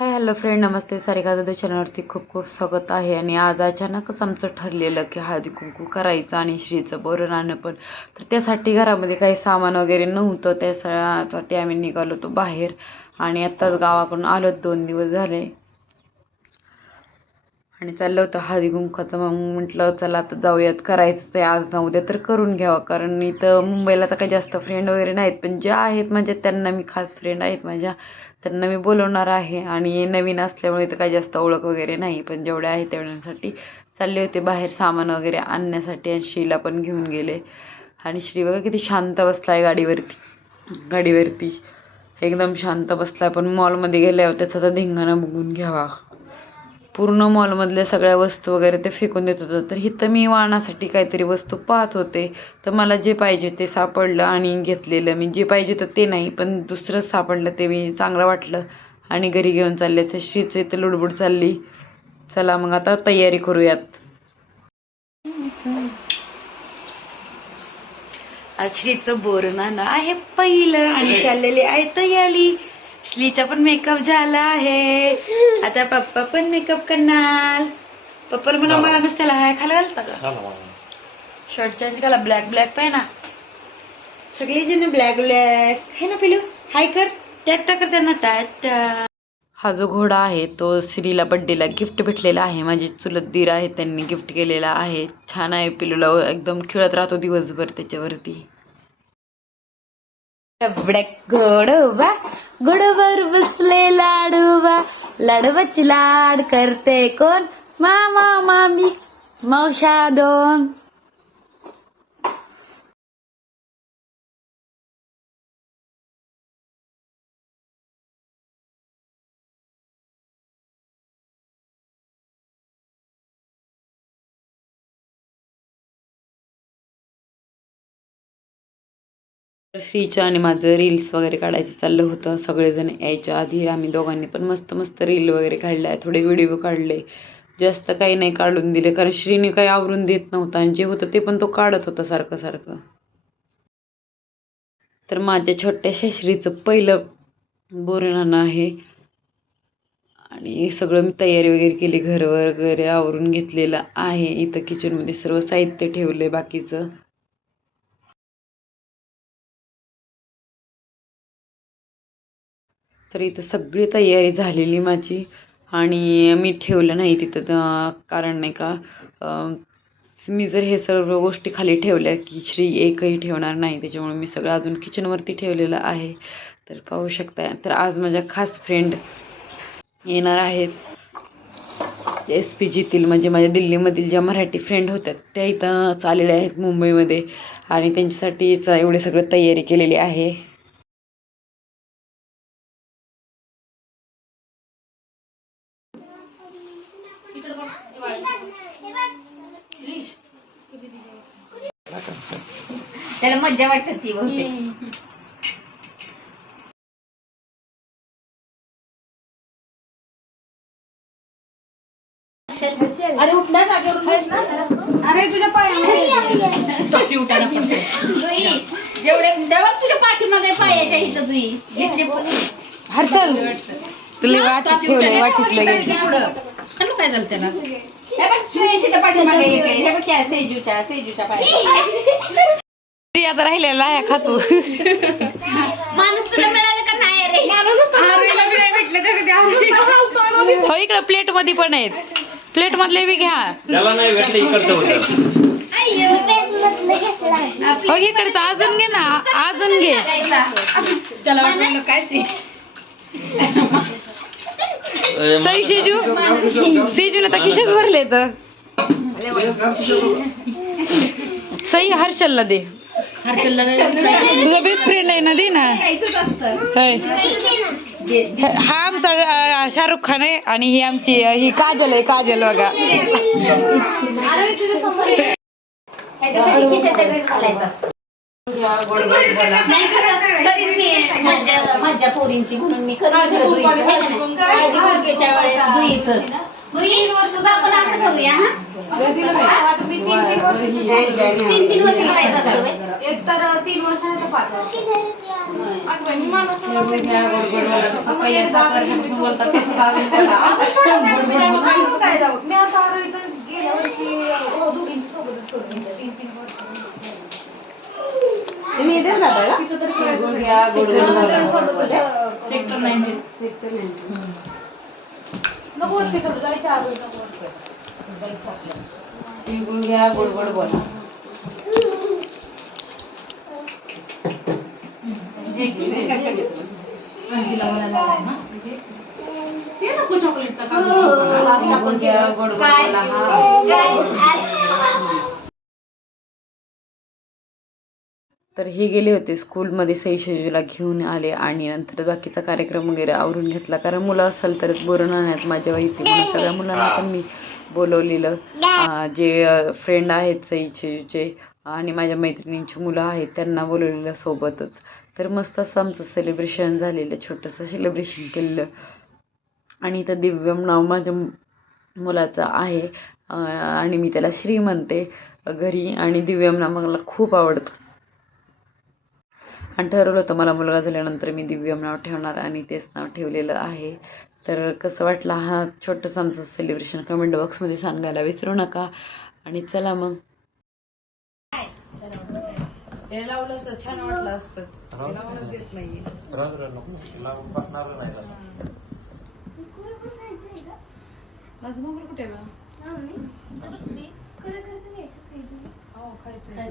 हाय hello friend नमस्ते. सारिका दादा चॅनलवरती खूप खूप स्वागत आहे. आणि आज अचानकच आमचं ठरलेलं की हळदी कुंकू करायचं आणि श्रीचं बोरण आणणं पण. तर त्यासाठी घरामध्ये काही सामान वगैरे नव्हतं. त्यासाठी आम्ही निघालो होतो बाहेर. आणि आत्ताच गावाकडून आलो. दोन दिवस झाले. आणि चाललं होतं हळदीकुंकचं मग म्हटलं चला आता जाऊयात. करायचं आहे आज ना उद्या तर करून घ्यावं. कारण इथं मुंबईला तर काही जास्त फ्रेंड वगैरे नाहीत. पण ज्या आहेत म्हणजे त्यांना मी खास फ्रेंड आहेत माझ्या. त्यांना मी बोलवणार आहे. आणि नवीन असल्यामुळे तर काही जास्त ओळख वगैरे नाही. पण जेवढ्या आहे तेवढ्यांसाठी चालले होते बाहेर सामान वगैरे आणण्यासाठी आणि श्रीला पण घेऊन गेले. आणि श्री बघा किती शांत बसला आहे गाडीवरती. गाडीवरती. एकदम शांत बसला आहे पण मॉलमध्ये गेल्यावर त्याचा तर धिंगाणा बघून घ्यावा. पूर्ण मॉलमधल्या सगळ्या वस्तू वगैरे ते फेकून देत होतं. तर इथं मी वाणासाठी काहीतरी वस्तू पाहत होते. तर मला जे पाहिजे ते सापडलं आणि घेतलेलं. मी जे पाहिजे होतं ते नाही पण दुसरंच सापडलं ते मी चांगलं वाटलं. आणि घरी घेऊन चालले. तर शीच इथं लुडबुड चालली. चला मग आता तयारी करूयात. श्रीचं ना आहे पहिलं आणि चाललेली आहे तयारी. श्रीचा पण मेकअप झाला आहे. आता पप्पा पण मेकअप करणार. पप्पाला म्हणा मला नसत्याला हाय खाला घालता का? शर्ट चेंज केला ब्लॅक ब्लॅक पाहिजे ना. सगळी जण ब्लॅक ब्लॅक हे ना पिलू? हाय कर. टॅटा कर त्यांना टॅटा हा जो घोडा आहे तो श्रीला बड्डेला गिफ्ट भेटलेला आहे. माझी चुलत दीर आहे त्यांनी गिफ्ट केलेला आहे. छान आहे पिलूला एकदम खेळत राहतो दिवसभर त्याच्यावरती. ब्लॅक घोडोबा गुडवर बसले लाडूबा लाडोबाची लाड करते कोण? मामा मामी मावशा दोन. श्रीच्या आणि माझं रील्स वगैरे काढायचं चाललं होतं. सगळेजण यायच्या आधी आम्ही दोघांनी पण मस्त मस्त रील वगैरे काढल्या. थोडे व्हिडिओ काढले. जास्त काही नाही काढून दिले. कारण श्रीने काही आवरून देत नव्हता आणि जे होतं ते पण तो काढत होता सारखं सारखं. तर माझ्या छोट्याशा श्रीचं पहिलं बोरणानं आहे. आणि सगळं मी तयारी वगैरे केली. घर वगैरे आवरून घेतलेलं आहे. इथं किचनमध्ये सर्व साहित्य ठेवलं आहे बाकीचं. तर इथं सगळी तयारी झालेली माझी. आणि मी ठेवलं नाही तिथं कारण नाही का मी जर हे सर्व गोष्टी खाली ठेवल्या की श्री एकही ठेवणार नाही त्याच्यामुळे मी सगळं अजून किचनवरती ठेवलेलं आहे. तर पाहू शकता तर आज माझ्या खास फ्रेंड येणार आहेत. एस पी जीतील म्हणजे माझ्या दिल्लीमधील ज्या मराठी फ्रेंड होत्या त्या इथं आलेल्या आहेत मुंबईमध्ये. आणि त्यांच्यासाठीच एवढी सगळं तयारी केलेली आहे. त्याला मज्जा वाटत ती बहुतेक. अरे उठल्या जागेवरून. अरे तुझ्या पायामध्ये उठायला जेवढे तुझ्या पाठीमागे पायाच्या इथं जुई. घेतले हर्षल तुला वाटीत ठेवलंय वाटीतलं हॅलो काय झालं त्याला? हे. हे आता राहिलेला आहे खातू माणूस तुला मिळालं का नाही रे? हो इकडं प्लेटमध्ये पण आहेत. प्लेट मधले बी घ्या. त्याला नाही भेटलं इकडचं होतं. हो इकडचं अजून घे ना. अजून घे. त्याला वाटलं काय ते? सई शेजू शेजून आता किशेच भरले तर. सई हर्षलला दे. हर्षलला तुझा बेस्ट फ्रेंड आहे ना दे ना. होय. हा आमचा अं, शाहरुख खान आहे आणि ही आमची अं, ही काजल आहे काजल बघा. ह्याच्यासाठी खिशाचा ड्रेस घालायचा असतो. नाही खरं. पोरींची म्हणून मी करीन खरं जुईचं. है का नाही? हळदी कुंकवाच्या वेळेस जुईचं. जुई, तुझं आपण असं करूया हा? तीन तीन वर्ष तीन तीन वर्ष करायचं असतं व्हय? एक तर तीन वर्ष नाही तर पाच वर्ष. काय जाऊ मी आता गेल्या वर्षी हो, दोघींची सोबतच करून घेतलं. तीन तीन वर्ष तुम्ही इथेच राहता का? तर सोबतच सेक्टर नाईन्टी नको वरती थोडं जायचं आरोही नको वरती. जायचं आपल्याला तिळगुळ घ्या गोड गोड बोला ते नको चॉकलेट का तिळगुळ घ्या गोड गोड काय बोला. हा तर हे गेले होते स्कूलमध्ये सईशजूला घेऊन आले आणि नंतर बाकीचा कार्यक्रम वगैरे आवरून घेतला. कारण मुलं असेल तरच बोलून आणण्यात माझ्या इथे म्हणून. सगळ्या मुलांना पण मी बोलवलेलं. जे फ्रेंड आहेत सईशजूचे आणि माझ्या मैत्रिणींची मुलं आहेत त्यांना बोलवलेलं सोबतच. तर मस्त असं आमचं सेलिब्रेशन झालेलं छोटंसं सेलिब्रेशन केलेलं. आणि इथं दिव्यम नाव माझ्या मुलाचं आहे. आणि मी त्याला श्री म्हणते घरी. आणि दिव्यम नाव मला खूप आवडतं. आणि ठरवलं होतं मला मुलगा झाल्यानंतर मी दिव्यम नाव ठेवणार आणि तेच नाव ठेवलेलं आहे. तर कसं वाटलं हा छोटंसं आमचं सेलिब्रेशन कमेंट बॉक्समध्ये सांगायला विसरू नका. आणि चला मग. हे लावलं असं छान वाटलं असतं. ते लावूनच देत नाहीये. माझं मोबाईल कुठे आहे? हो, खायचंय.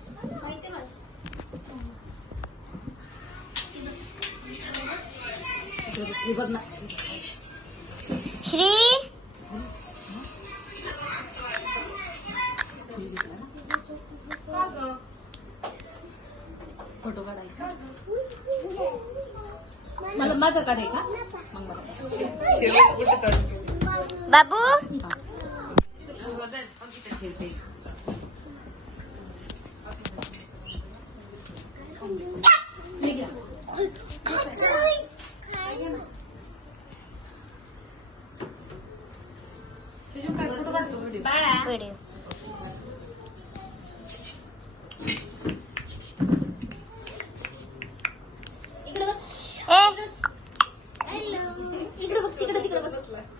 श्री फोटो काढायचा मला माझं काढाय का बाबू व्हिडिओ ए इकडे बघ तिकडे तिकडे बघ.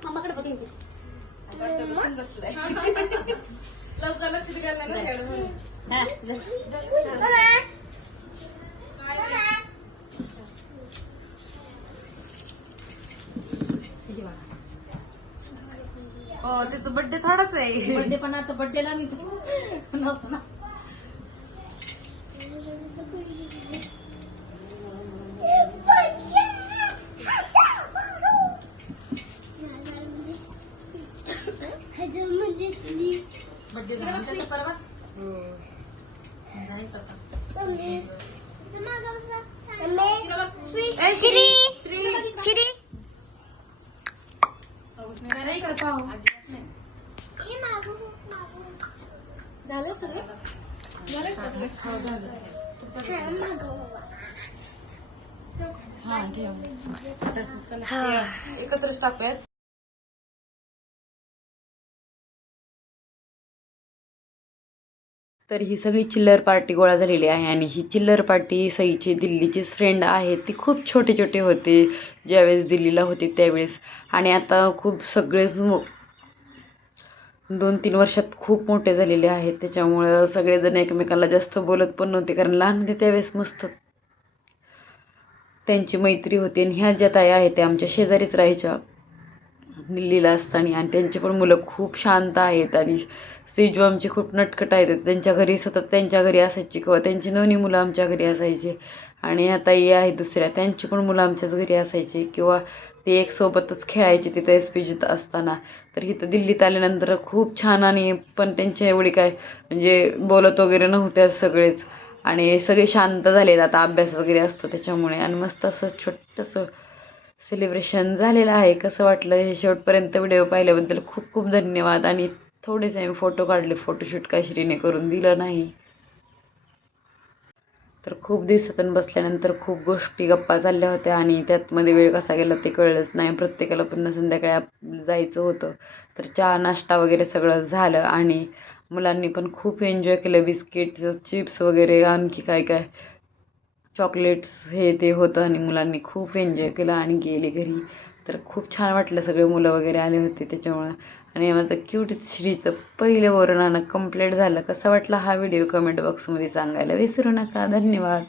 मम्माकडे बघ इकडे. हा, जा. हो त्याचा बर्थडे पण आता बर्थडेला मी नव्हतं ना. बर्थडे झाला. ना त्याचा परवाच. जायचं आता. श्री श्री पाऊस नाही राहिला इकडे पाहू अजिबात नाही. झालं सगळं झालं सगळं? हो, झालं. हा ठेव एकत्रच टाकूयात तर ही सगळी चिल्लर पार्टी गोळा झालेली आहे आणि ही चिल्लर पार्टी सईची दिल्लीची फ्रेंड आहे. ती खूप छोटे छोटे होते. ज्यावेळेस दिल्लीला होते त्यावेळेस. आणि आता खूप सगळेच मो- दोन तीन वर्षात खूप मोठे झालेले आहेत. त्याच्यामुळं सगळेजण एकमेकाला जास्त बोलत पण नव्हते. कारण लहान होते त्यावेळेस मस्त त्यांची मैत्री होती आणि ह्या ज्या ताई आहेत त्या आमच्या शेजारीच राहायच्या. दिल्लीला असताना. आणि त्यांची पण मुलं खूप शांत आहेत आणि सेजू आमची खूप नटकट आहेत. त्यांच्या घरी सतत त्यांच्या घरी असायची किंवा त्यांची दोन्ही मुलं आमच्या घरी असायची. आणि ह्या ताई आहे दुसऱ्या. त्यांची पण मुलं आमच्याच घरी असायची किंवा ते एक सोबतच खेळायचे तिथं एस पी जीत असताना. तर इथं दिल्लीत आल्यानंतर खूप छान आणि पण त्यांच्या एवढी काय म्हणजे बोलत वगैरे नव्हत्या सगळेच. आणि सगळे शांत झालेत. आता अभ्यास वगैरे असतो त्याच्यामुळे. आणि मस्त असं छोटंसं सेलिब्रेशन झालेलं आहे. कसं वाटलं हे शेवटपर्यंत व्हिडिओ पाहिल्याबद्दल खूप खूप धन्यवाद. आणि थोडेसे आम्ही फोटो काढले. फोटोशूट काय श्रीने करून दिलं नाही. तर खूप दिवसातून बसल्यानंतर खूप गोष्टी गप्पा चालल्या होत्या. आणि त्यातमध्ये वेळ कसा गेला ते कळलंच नाही. प्रत्येकाला पुन्हा संध्याकाळी जायचं होतं. तर चहा नाश्ता वगैरे सगळं झालं. आणि मुलांनी पण खूप एन्जॉय केलं. बिस्किट्स चिप्स वगैरे आणखी काय काय. चॉकलेट्स हे ते होतं आणि मुलांनी खूप एन्जॉय केलं आणि गेले घरी. तर खूप छान वाटलं सगळे मुलं वगैरे आले होते त्याच्यामुळं. आणि माझं क्यूट श्रीचं पहिलं वर्णन कंप्लीट झालं. कसा वाटला हा व्हिडिओ कमेंट बॉक्समध्ये सांगायला विसरू नका. धन्यवाद.